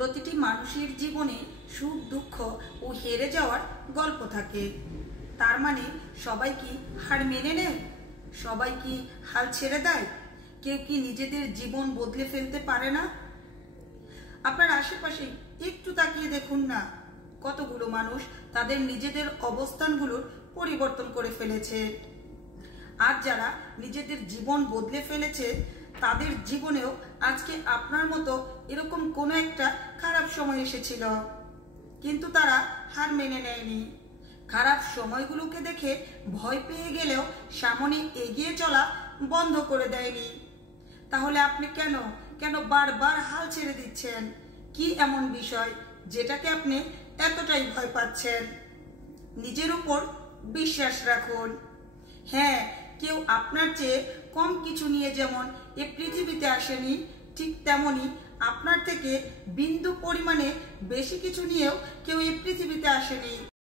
প্রতিটি মানুষের জীবনে সুখ দুঃখ ও হেরে যাওয়ার গল্প থাকে। তার মানে সবাই কি হার মেনে নেয়? সবাই কি হাল ছেড়ে দেয়? কেউ কি নিজেদের জীবন বদলে ফেলতে পারে না? আপনার আশেপাশে একটু তাকিয়ে দেখুন না, কতগুলো মানুষ তাদের নিজেদের অবস্থানগুলোর পরিবর্তন করে ফেলেছে। আর যারা নিজেদের জীবন বদলে ফেলেছে তাদের জীবনেও আজকে আপনার মতো এরকম কোনো একটা খারাপ সময় এসেছিল, কিন্তু তারা হার মেনে নেয়নি। খারাপ সময়গুলোকে দেখে ভয় পেয়ে গেলেও সামনে এগিয়ে চলা বন্ধ করে দেয়নি। তাহলে আপনি কেন বারবার হাল ছেড়ে দিচ্ছেন? কি এমন বিষয় যেটাকে আপনি এতটাই ভয় পাচ্ছেন? নিজের উপর বিশ্বাস রাখুন। হ্যাঁ, কেউ আপনার চেয়ে কম কিছু নিয়ে যেমন এ পৃথিবীতে আসেনি, ঠিক তেমনি আপনার থেকে বিন্দু পরিমাণে বেশি কিছু নিয়েও কেউ এই পৃথিবীতে আসেনি।